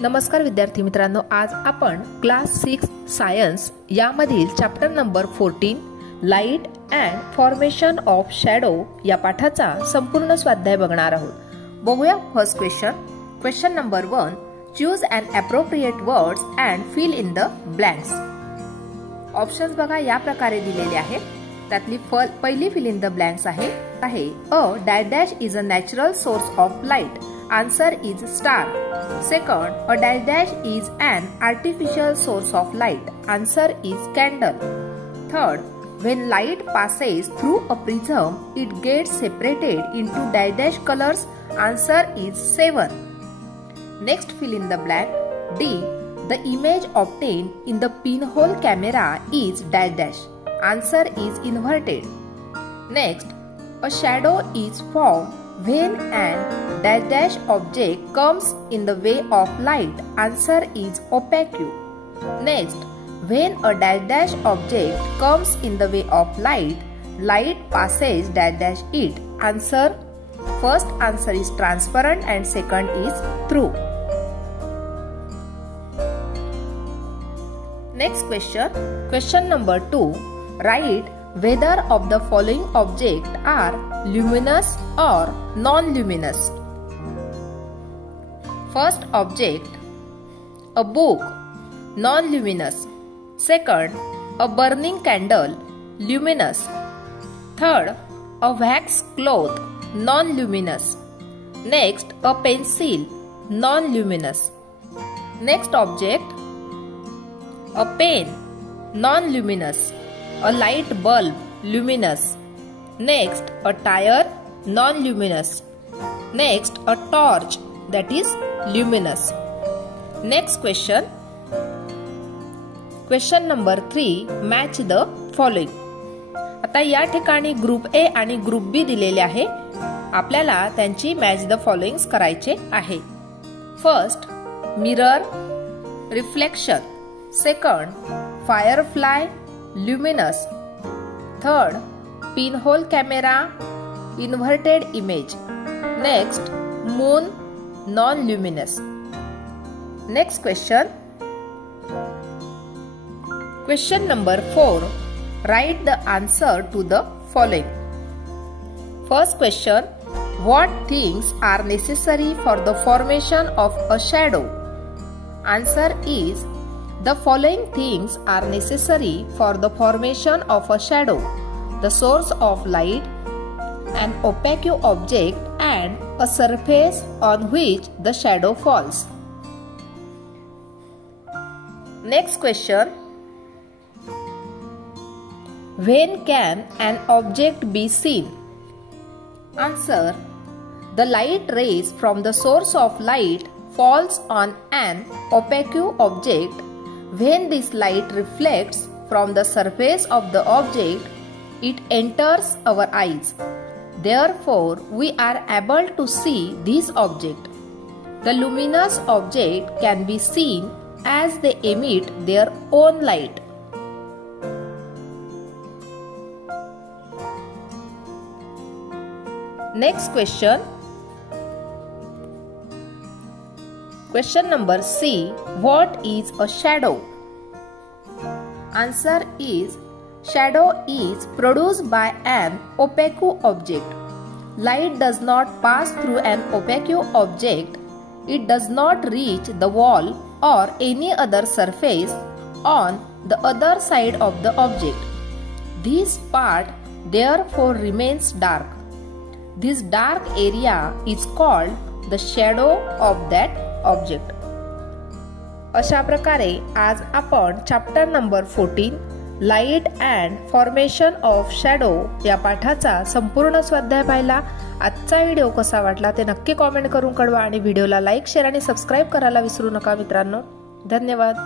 नमस्कार विद्यार्थी मित्रांनो, आज आपण क्लास 6 सायन्स यामधील chapter number 14 light and formation of shadow या पाठाचा संपूर्ण स्वाध्याय बघणार आहोत. बघूया first question number 1. Choose an appropriate words and fill in the blanks. Options बघा या प्रकारे दिलेले आहेत. त्यातली पहिली फिल इन द ब्लँक्स आहे अ dash dash is a natural source of light. Answer is star. Second, a dash dash is an artificial source of light. Answer is candle. Third, when light passes through a prism, it gets separated into dash dash colors. Answer is 7. Next fill in the blank. D. The image obtained in the pinhole camera is dash dash. Answer is inverted. Next, a shadow is formed when an dash dash object comes in the way of light. Answer is opaque. Next, when a dash dash object comes in the way of light, light passes dash dash it. First answer is transparent and second is through. Next question number 2. Write whether of the following objects are luminous or non-luminous. First object, a book, non-luminous. Second, a burning candle, luminous. Third, a wax cloth, non-luminous. Next, a pencil, non-luminous. Next object, a pen, non-luminous. A light bulb, luminous. Next, a tire, non-luminous. Next, a torch, that is luminous. Next question number 3. Match the following. आता या ठिकाणी group A आणि group B दिलेले आहे. आपल्याला त्यांची match the followings करायचे आहे. First, mirror, reflection. Second, firefly, luminous. Third, pinhole camera, inverted image. Next, moon, non-luminous. Next question number 4. Write the answer to the following. First question, what things are necessary for the formation of a shadow? Answer is the following things are necessary for the formation of a shadow: the source of light, an opaque object, and a surface on which the shadow falls. Next question, when can an object be seen? Answer, the light rays from the source of light falls on an opaque object. When this light reflects from the surface of the object, it enters our eyes. Therefore, we are able to see this object. The luminous object can be seen as they emit their own light. Next question number C. What is a shadow? Answer is, shadow is produced by an opaque object. Light does not pass through an opaque object. It does not reach the wall or any other surface on the other side of the object. This part therefore remains dark. This dark area is called the shadow of that object. अशा प्रकारे आज आपण chapter number 14 light and formation of shadow या पाठाचा संपूर्ण स्वाध्याय पाहिला. आजचा व्हिडिओ कसा वाटला ते नक्की कॉमेंट करून कळवा आणि व्हिडिओला लाईक, शेअर आणि सबस्क्राईब करायला विसरू नका मित्रांनो. धन्यवाद.